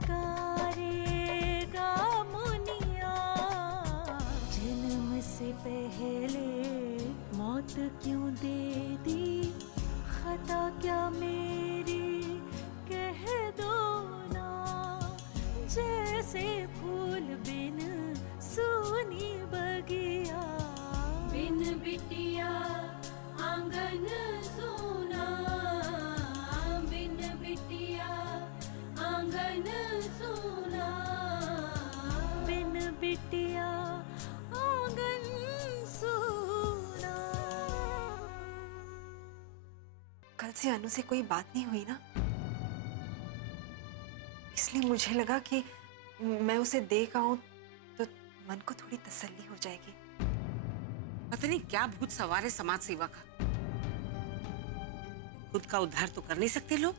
पुकारेगा मुनिया, जन्म से पहले मौत क्यों दे दी, खता क्या मेरी कह दो ना, जैसे फूल बिन सूनी बगिया, बिन बिटिया आंगन सूना, बिन बिटिया आंगन सूना, बिन बिटिया आंगन सूना। कल से अनु से कोई बात नहीं हुई ना, इसलिए मुझे लगा कि मैं उसे देख आऊं तो मन को थोड़ी तसल्ली हो जाएगी। पता नहीं क्या भूत सवार है समाज सेवा का। खुद का उद्धार तो कर नहीं सकते लोग,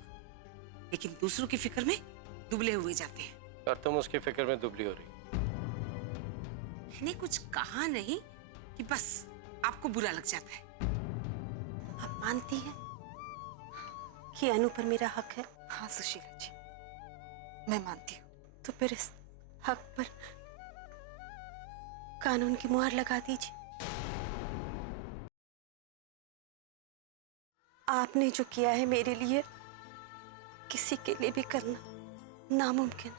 लेकिन दूसरों की फिक्र में दुबले हुए जाते हैं। और तुम उसकी फिक्र में दुबली हो रही। मैंने कुछ कहा नहीं कि बस आपको बुरा लग जाता है। आप मानती हैं कि अनु पर मेरा हक है? हाँ सुशीला जी, मैं मानती हूँ। तो फिर इस हक पर कानून की मुहर लगा दीजिए। आपने जो किया है मेरे लिए, किसी के लिए भी करना नामुमकिन।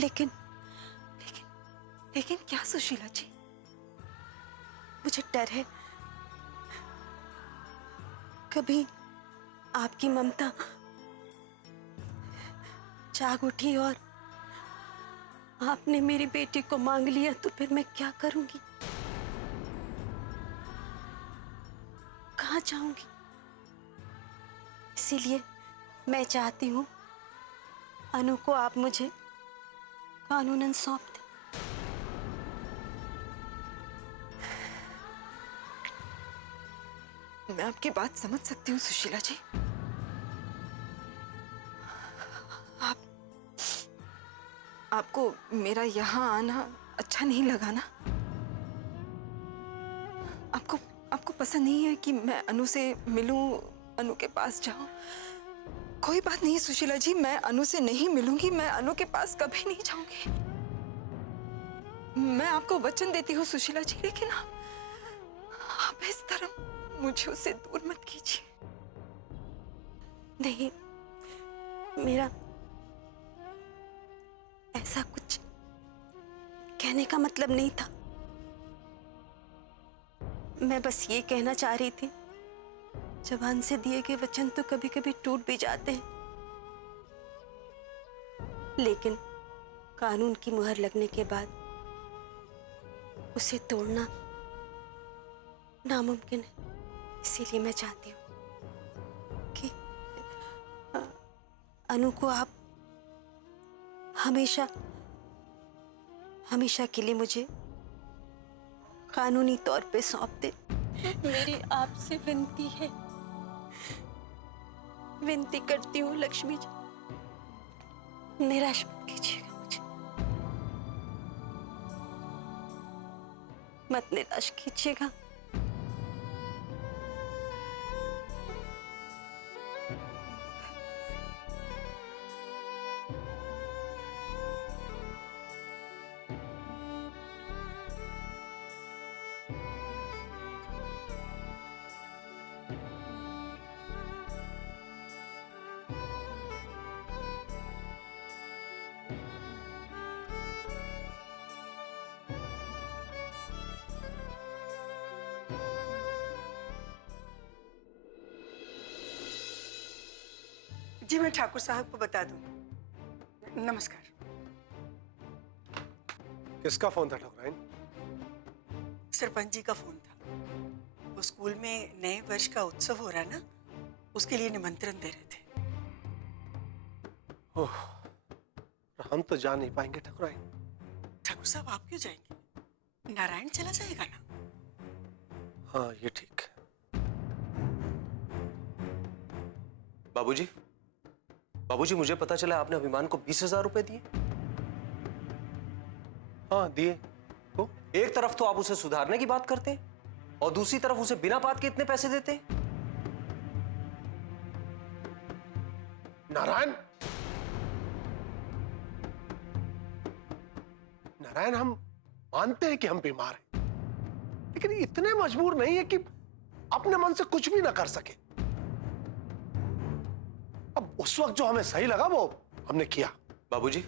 लेकिन लेकिन लेकिन क्या सुशीला जी? मुझे डर है कभी आपकी ममता जाग उठी और आपने मेरी बेटी को मांग लिया तो फिर मैं क्या करूंगी, कहाँ जाऊंगी? इसीलिए मैं चाहती हूँ अनु को आप मुझे कानूनन सौंप दें। मैं आपकी बात समझ सकती हूँ सुशीला जी। आपको मेरा यहाँ आना अच्छा नहीं लगा ना? आपको पसंद नहीं है कि मैं अनु से मिलूं, अनु के पास जाऊं? कोई बात नहीं सुशीला जी, मैं अनु से नहीं मिलूंगी, मैं अनु के पास कभी नहीं जाऊंगी। मैं आपको वचन देती हूँ सुशीला जी, लेकिन आप इस तरह मुझे उससे दूर मत कीजिए। नहीं, मेरा ऐसा कुछ कहने का मतलब नहीं था। मैं बस ये कहना चाह रही थी, जबान से दिए गए वचन तो कभी कभी टूट भी जाते हैं, लेकिन कानून की मुहर लगने के बाद उसे तोड़ना नामुमकिन है। इसीलिए मैं चाहती हूँ कि अनु को आप हमेशा हमेशा के लिए मुझे कानूनी तौर पे सौंप दे। मेरी आपसे विनती है, विनती करती हूँ लक्ष्मी जी, निराश मत कीजिएगा मुझे, मत निराश कीजिएगा। जी मैं ठाकुर साहब को बता दूं। नमस्कार। किसका फोन था ठाकुराइन? सरपंच जी का फोन था। वो स्कूल में नए वर्ष का उत्सव हो रहा है ना, उसके लिए निमंत्रण दे रहे थे। ओह, हम तो जा नहीं पाएंगे ठाकुराइन। ठाकुर साहब आप क्यों जाएंगे? नारायण चला जाएगा ना। हाँ ये ठीक। बाबूजी, बाबूजी मुझे पता चला आपने अभिमान को 20,000 रुपए दिए। हाँ दिए। तो एक तरफ तो आप उसे सुधारने की बात करते और दूसरी तरफ उसे बिना बात के इतने पैसे देते। नारायण, नारायण, हम मानते हैं कि हम बीमार हैं, लेकिन इतने मजबूर नहीं है कि अपने मन से कुछ भी ना कर सके। अब उस वक्त जो हमें सही लगा वो हमने किया। बाबूजी,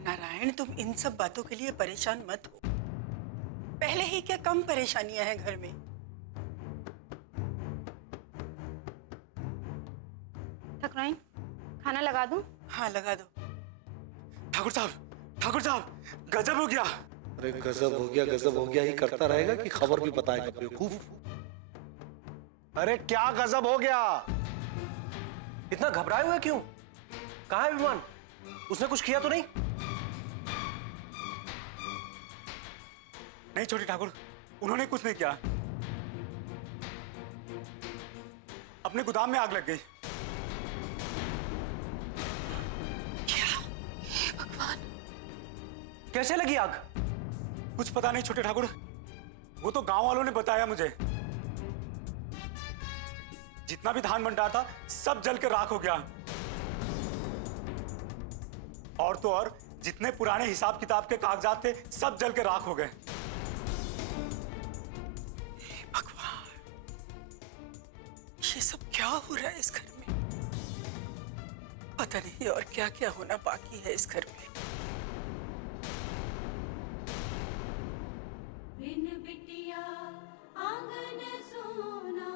नारायण, तुम इन सब बातों के लिए परेशान मत हो। पहले ही क्या कम परेशानियां हैं घर में। ठकुराइन, खाना लगा दूं? हाँ, लगा दो। ठाकुर साहब, ठाकुर साहब, गजब हो गया। अरे गजब हो गया ही करता रहेगा कि खबर भी बताएगा बेवकूफ। अरे क्या गजब हो गया? इतना घबराए हुए क्यों? कहाँ है विमान? उसने कुछ किया तो नहीं? नहीं छोटे ठाकुर, उन्होंने कुछ नहीं किया। अपने गोदाम में आग लग गई। कैसे लगी आग? कुछ पता नहीं छोटे ठाकुर, वो तो गांव वालों ने बताया मुझे। जितना भी धान भंडार था सब जल के राख हो गया। और तो और जितने पुराने हिसाब किताब के कागजात थे सब जल के राख हो गए। भगवान, ये सब क्या हो रहा है इस घर में? पता नहीं और क्या क्या होना बाकी है इस घर में। बिन बिटिया आंगन सोना।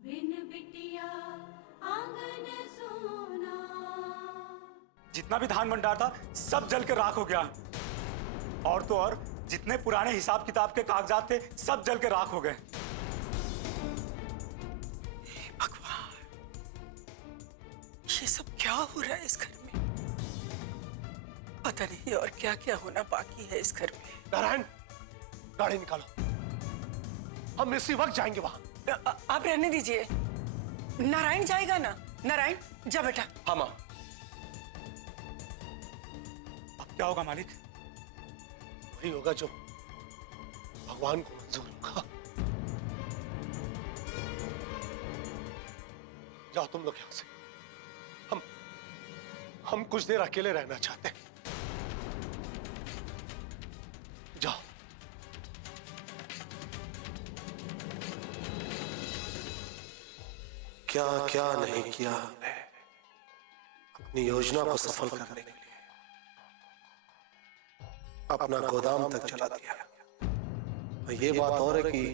बिन बिटिया आंगन सोना। जितना भी धान भंडार था सब जल के राख हो गया। और तो और जितने पुराने हिसाब किताब के कागजात थे सब जल के राख हो गए। भगवान, ये सब क्या हो रहा है इस घर में? पता नहीं और क्या क्या होना बाकी है इस घर में। नारायण, गाड़ी निकालो, हम इसी वक्त जाएंगे वहां। आप रहने दीजिए। नारायण जाएगा ना? नारायण, जा बेटा। हाँ माँ। अब क्या होगा मालिक? वही होगा जो भगवान को मंजूर होगा। जाओ तुम लोग यहां से। हम कुछ देर अकेले रहना चाहते हैं। जाओ। क्या क्या नहीं किया हमने अपनी योजना को सफल करने के लिए। अपना गोदाम तक चला दिया। और ये बात और है कि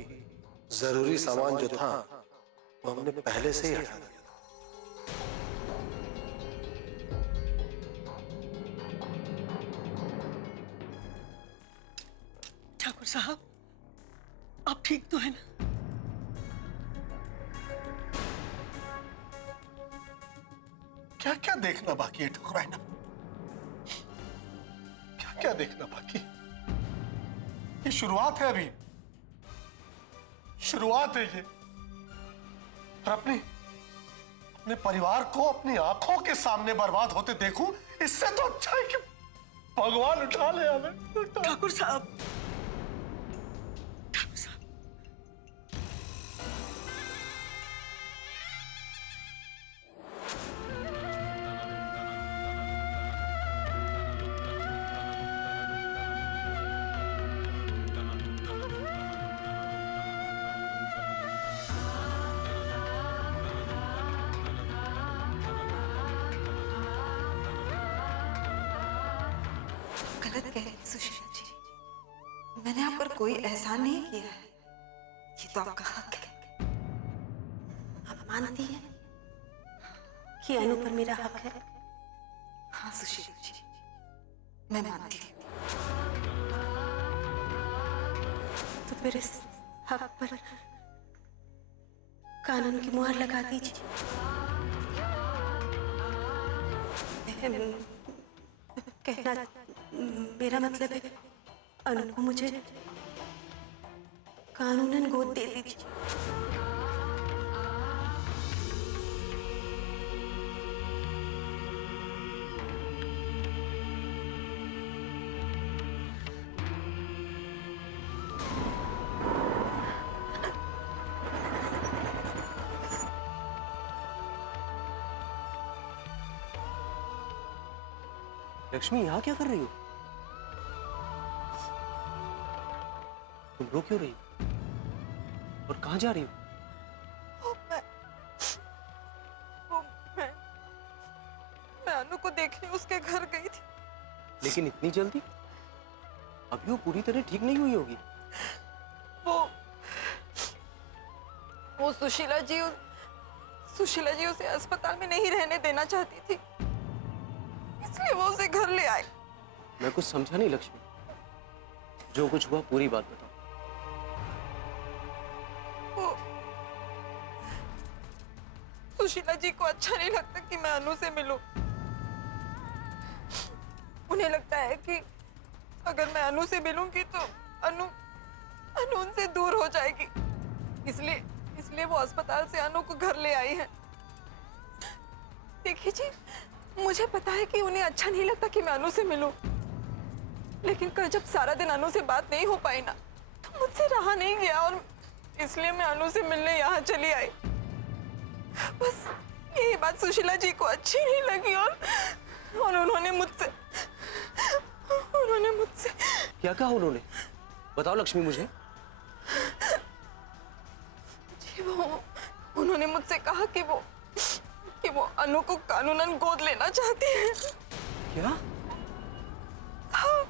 जरूरी सामान जो था वो हमने पहले से ही हटा दिया था। ठाकुर साहब, आप ठीक तो है ना? क्या क्या देखना बाकी है ठकुराइन? क्या क्या देखना बाकी? ये शुरुआत है, अभी शुरुआत है ये। और अपने परिवार को अपनी आंखों के सामने बर्बाद होते देखूं, इससे तो अच्छा है कि भगवान उठा ले हमें। ठाकुर साहब, ठाकुर साहब, गलत कह रही सुशीला जी, मैंने आप पर कोई एहसान नहीं किया है। ये तो आपका हक है। आप मानती हैं कि अनु पर मेरा हक है? हाँ सुशीला जी, मैं मानती हूँ। तो फिर इस हक पर कानून की मुहर लगा दीजिए। कहना मेरा मतलब है अनु को मुझे कानूनन गोद दे दीजिए। लक्ष्मी, यहाँ क्या कर रही हो? तुम रो क्यों रही हो? और कहाँ जा रही हो? मैं अनु को देखने उसके घर गई थी। लेकिन इतनी जल्दी? अभी वो पूरी तरह ठीक नहीं हुई होगी। वो सुशीला जी उसे अस्पताल में नहीं रहने देना चाहती थी, इसलिए वो उसे घर ले आए। मैं कुछ समझा नहीं लक्ष्मी। जो कुछ हुआ पूरी बात बताओ। सुशीला जी को अच्छा नहीं लगता कि मैं अनु से मिलूं। उन्हें लगता है कि अगर मैं अनु से मिलूंगी तो अनु उनसे दूर हो जाएगी। इसलिए वो अस्पताल से अनु को घर ले आई है। देखिए जी, मुझे पता है कि उन्हें अच्छा नहीं लगता कि मैं अनु से मिलूं, लेकिन कल जब सारा दिन अनु से बात नहीं हो पाई ना, तो मुझसे रहा नहीं गया और इसलिए मैं अनु से मिलने यहाँ चली आई। बस यही बात सुशीला जी को अच्छी नहीं लगी और उन्होंने मुझसे क्या कहा उन्होंने? बताओ लक्ष्मी मुझे। जी उन्होंने मुझसे कहा कि वो अनु को कानूनन गोद लेना चाहती है। क्या? हाँ,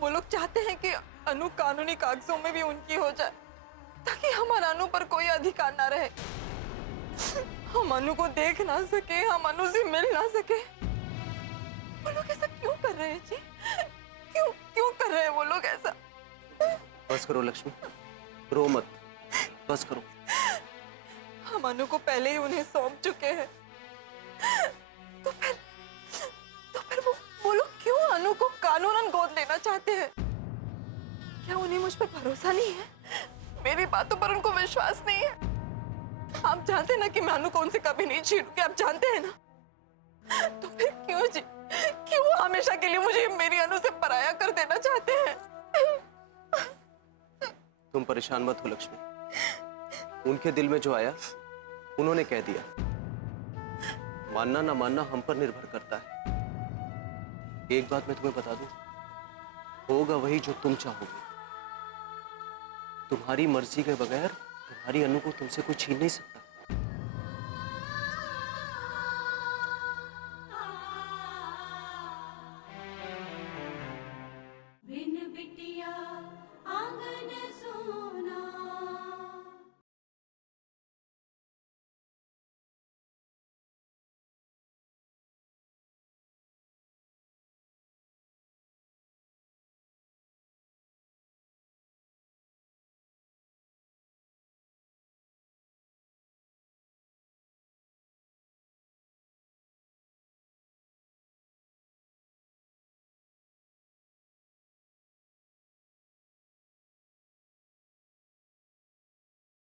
वो लोग चाहते हैं कि अनु कानूनी कागजों में भी उनकी हो जाए, ताकि हमारा अनु पर कोई अधिकार ना रहे। हम अनु को देख ना सके, हम अनु से मिल ना सके। वो लोग ऐसा क्यों कर रहे हैं जी? क्यों कर रहे हैं वो लोग ऐसा? बस करो लक्ष्मी, रो मत, बस करो। हम अनु को पहले ही उन्हें सौंप चुके हैं, तो फिर वो लोग क्यों अनु को कानूनन गोद लेना चाहते हैं? क्या उन्हें मुझ पर भरोसा नहीं है? मेरी बातों पर उनको विश्वास नहीं है? आप जानते हैं ना कि मैं अनु को उनसे कभी नहीं छीनूंगी, आप जानते हैं ना? तो फिर क्यों जी, क्यों हमेशा के लिए मुझे मेरी अनु से पराया कर देना चाहते हैं? तुम परेशान मत हो लक्ष्मी। उनके दिल में जो आया उन्होंने कह दिया। मानना ना मानना हम पर निर्भर करता है। एक बात मैं तुम्हें बता दूं, होगा वही जो तुम चाहोगे। तुम्हारी मर्जी के बगैर तुम्हारी अनु को तुमसे कोई छीन नहीं सकता। बिन बिटिया आंगन सोना।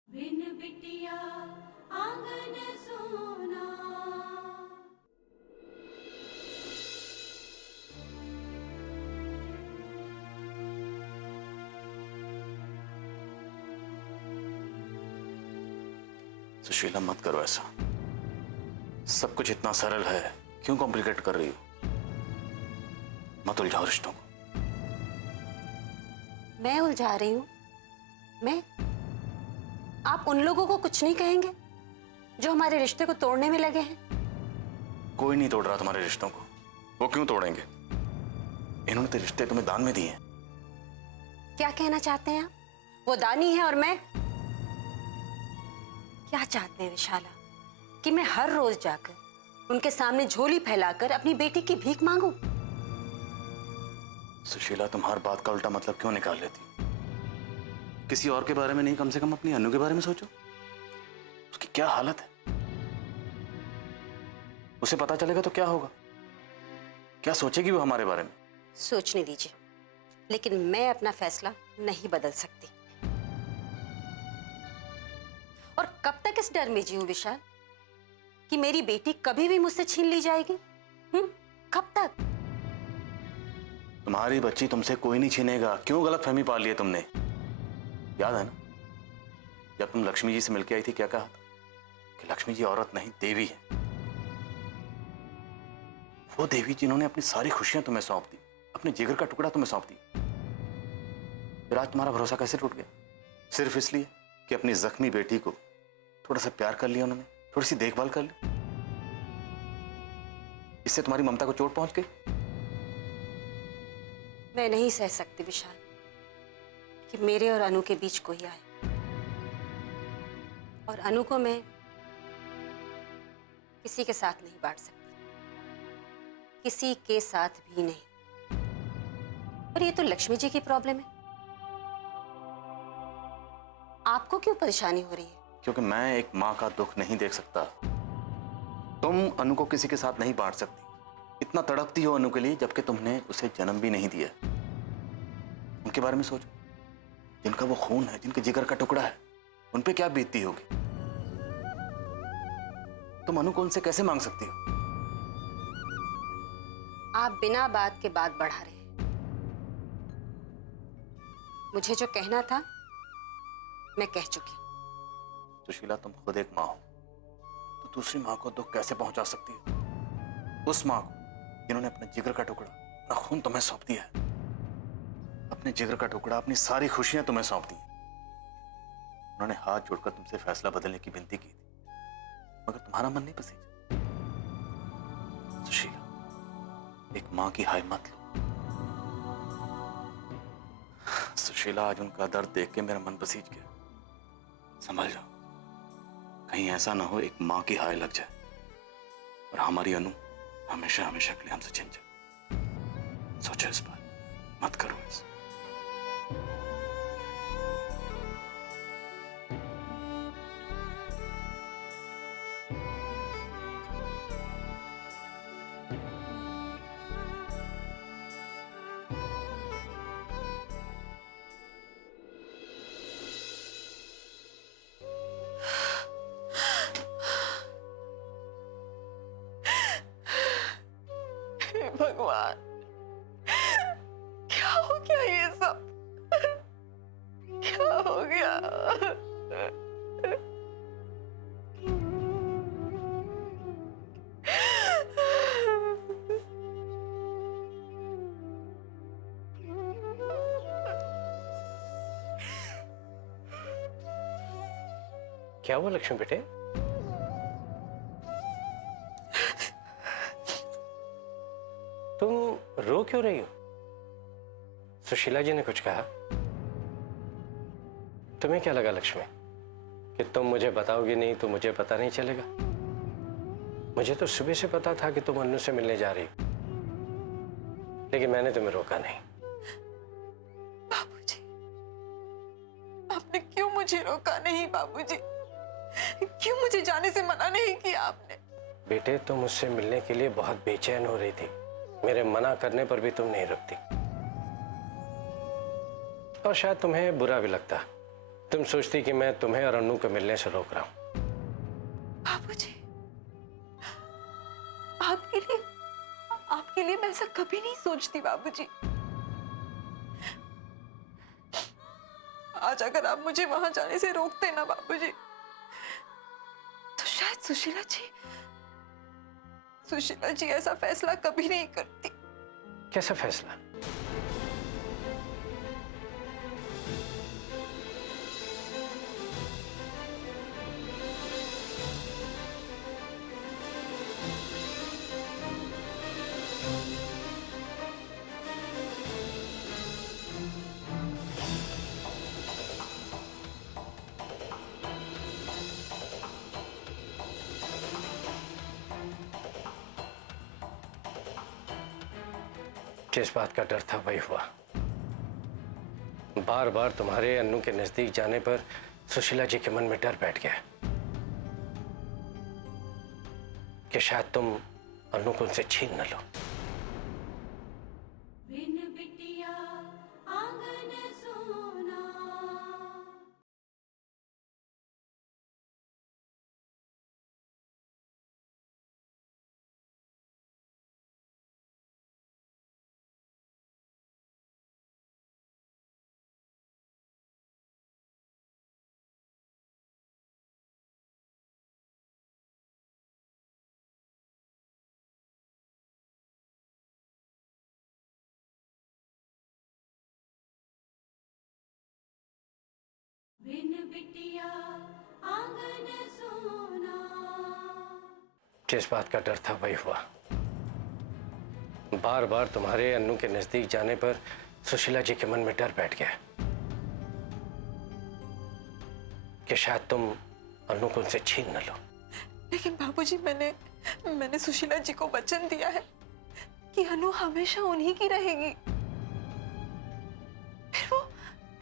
बिन बिटिया आंगन सोना। सुशीला, मत करो ऐसा। सब कुछ इतना सरल है, क्यों कॉम्प्लिकेट कर रही हो? मत उलझाओ रिश्तों को। मैं उलझा रही हूँ? मैं? आप उन लोगों को कुछ नहीं कहेंगे जो हमारे रिश्ते को तोड़ने में लगे हैं? कोई नहीं तोड़ रहा तुम्हारे रिश्तों को। वो क्यों तोड़ेंगे? इन्होंने तो रिश्ते तुम्हें दान में दिए हैं। क्या कहना चाहते हैं आप? वो दानी है और मैं? क्या चाहते हैं विशाला, कि मैं हर रोज जाकर उनके सामने झोली फैलाकर अपनी बेटी की भीख मांगू? सुशीला, तुम हर बात का उल्टा मतलब क्यों निकाल लेती? किसी और के बारे में नहीं, कम से कम अपनी अनु के बारे में सोचो। उसकी क्या हालत है। उसे पता चलेगा तो क्या होगा? क्या सोचेगी वो हमारे बारे में? सोचने दीजिए, लेकिन मैं अपना फैसला नहीं बदल सकती। और कब तक इस डर में जीऊं विशाल कि मेरी बेटी कभी भी मुझसे छीन ली जाएगी? कब तक? तुम्हारी बच्ची तुमसे कोई नहीं छीनेगा। क्यों गलतफहमी पाल ली है तुमने? याद है ना जब तुम लक्ष्मी जी से मिलके आई थी, क्या कहा था कि लक्ष्मी जी औरत नहीं देवी है। वो देवी जिन्होंने अपनी सारी खुशियां तुम्हें सौंप दी, अपने जिगर का टुकड़ा तुम्हें सौंप दी। फिर आज तुम्हारा भरोसा कैसे टूट गया? सिर्फ इसलिए कि अपनी जख्मी बेटी को थोड़ा सा प्यार कर लिया उन्होंने, थोड़ी सी देखभाल कर ली, इससे तुम्हारी ममता को चोट पहुंच गई। मैं नहीं सह सकती विशाल कि मेरे और अनु के बीच कोई आए, और अनु को मैं किसी के साथ नहीं बांट सकती, किसी के साथ भी नहीं। और ये तो लक्ष्मी जी की प्रॉब्लम है, आपको क्यों परेशानी हो रही है? क्योंकि मैं एक माँ का दुख नहीं देख सकता। तुम अनु को किसी के साथ नहीं बांट सकती। इतना तड़पती हो अनु के लिए जबकि तुमने उसे जन्म भी नहीं दिया। उनके बारे में सोचो, जिनका वो खून है, जिनके जिगर का टुकड़ा है, उन पे क्या बीतती होगी। तुम अनु को उनसे कैसे मांग सकती हो? आप बिना बात के बात बढ़ा रहे हैं। मुझे जो कहना था मैं कह चुकी। सुशीला, तुम खुद एक माँ हो तो दूसरी माँ को दुख कैसे पहुंचा सकती हो? उस माँ को जिन्होंने अपने जिगर का टुकड़ा, अपना खून तुम्हें सौंप दिया है, अपने जिगर का टुकड़ा, अपनी सारी खुशियां तुम्हें सौंप दी। उन्होंने हाथ जोड़कर तुमसे फैसला बदलने की विनती की थी, मगर तुम्हारा मन नहीं पसीजा। सुशीला, एक माँ की हाय मत लो। सुशीला, आज उनका दर्द देख के मेरा मन पसीज गया। संभल जाओ, कहीं ऐसा ना हो एक माँ की हाय लग जाए और हमारी अनु हमेशा हमेशा के लिए हमसे छिन जाए। सोचो इस बार, मत करो ऐसा। भगवान, क्या हो गया ये सब? क्या हो गया? क्या हुआ लक्ष्मी बेटे? तुम रो क्यों रही हो? सुशीला जी ने कुछ कहा? तुम्हें क्या लगा लक्ष्मी कि तुम मुझे बताओगी नहीं तो मुझे पता नहीं चलेगा? मुझे तो सुबह से पता था कि तुम अन्नू से मिलने जा रही हो, लेकिन मैंने तुम्हें रोका नहीं। बाबूजी, आपने क्यों मुझे रोका नहीं? बाबूजी, क्यों मुझे जाने से मना नहीं किया आपने? बेटे, तुम मुझसे मिलने के लिए बहुत बेचैन हो रही थी। मेरे मना करने पर भी तुम नहीं रुकती, और शायद तुम्हें बुरा भी लगता। तुम सोचती कि मैं तुम्हें और अन्नू को मिलने से रोक रहा हूं। बाबूजी, आपके लिए मैं ऐसा कभी नहीं सोचती। बाबूजी, आज अगर आप मुझे वहां जाने से रोकते ना बाबूजी, तो शायद सुशीला जी ऐसा फैसला कभी नहीं करती। कैसा फैसला? जिस बात का डर था वही हुआ। बार बार तुम्हारे अन्नू के नजदीक जाने पर सुशीला जी के मन में डर बैठ गया। कि शायद तुम अन्नू को उनसे छीन न लो। बिन बिटिया आंगन सोना। बिन बिटिया आंगन सोना। जिस बात का डर था वही हुआ। बार बार तुम्हारे अन्नू के नजदीक जाने पर सुशीला जी के मन में डर बैठ गया कि शायद तुम अन्नू को उनसे छीन न लो। लेकिन बाबूजी, मैंने सुशीला जी को वचन दिया है कि अनु हमेशा उन्हीं की रहेगी। फिर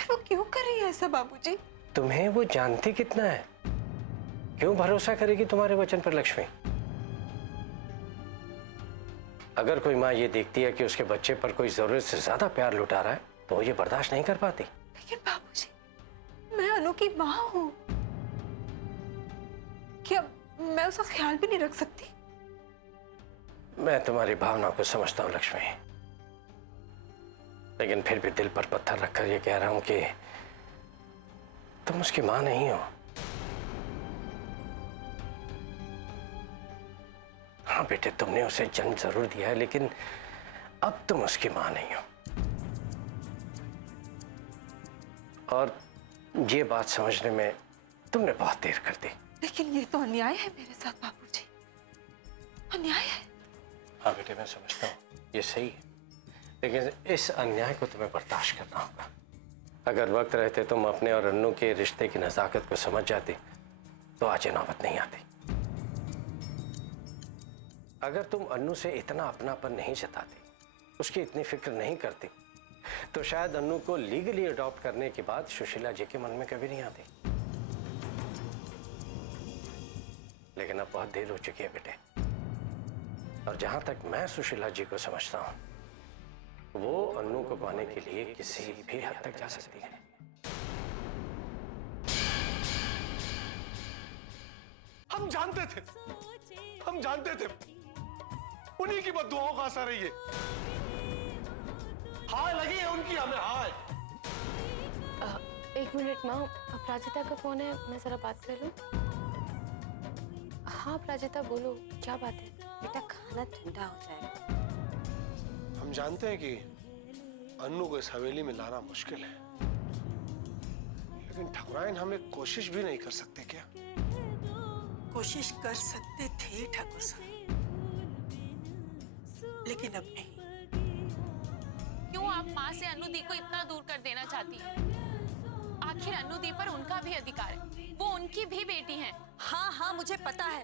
वो क्यों कर रही है ऐसा बाबूजी? तुम्हें वो जानती कितना है, क्यों भरोसा करेगी तुम्हारे वचन पर लक्ष्मी? अगर कोई माँ ये देखती है कि उसके बच्चे पर कोई जरूरत से ज्यादा प्यार लुटा रहा है तो वो ये बर्दाश्त नहीं कर पाती। लेकिन बाबूजी, मैं अनु की माँ हूँ, क्या मैं उसका ख्याल भी नहीं रख सकती? मैं तुम्हारी भावना को समझता हूँ लक्ष्मी, लेकिन फिर भी दिल पर पत्थर रखकर ये कह रहा हूं कि तुम उसकी माँ नहीं हो। हाँ बेटे, तुमने उसे जन्म जरूर दिया है, लेकिन अब तुम उसकी माँ नहीं हो। और ये बात समझने में तुमने बहुत देर कर दी। लेकिन ये तो अन्याय है मेरे साथ बाबूजी, अन्याय है। हाँ बेटे, मैं समझता हूँ ये सही है, लेकिन इस अन्याय को तुम्हें बर्दाश्त करना होगा। अगर वक्त रहते तुम अपने और अन्नू के रिश्ते की नजाकत को समझ जाते तो आज ये नौबत नहीं आती। अगर तुम अन्नू से इतना अपनापन नहीं जताते, उसकी इतनी फिक्र नहीं करते, तो शायद अन्नू को लीगली अडॉप्ट करने के बाद सुशीला जी के मन में कभी नहीं आती। लेकिन अब बहुत देर हो चुकी है बेटे, और जहां तक मैं सुशीला जी को समझता हूं, वो अन्नू को पाने के लिए किसी भी हद तक जा सकती है। हम जानते थे उन्हीं की बद्दुआओं का असर है ये। हाय लगी है उनकी हमें, हाय। एक मिनट माँ, अपराजिता का फोन है, मैं जरा बात कर लूं। हाँ अपराजिता, बोलो क्या बात है? बेटा, खाना ठंडा हो जाएगा। हम जानते हैं कि अन्नू को इस हवेली में लाना मुश्किल है, लेकिन ठकुराइन हम एक कोशिश भी नहीं कर सकते क्या? कोशिश कर सकते थे ठाकुर साहब, लेकिन अब नहीं। क्यों आप माँ से अन्नू दी को इतना दूर कर देना चाहती हैं? आखिर अन्नू दी पर उनका भी अधिकार है, वो उनकी भी बेटी हैं। हाँ हाँ, मुझे पता है,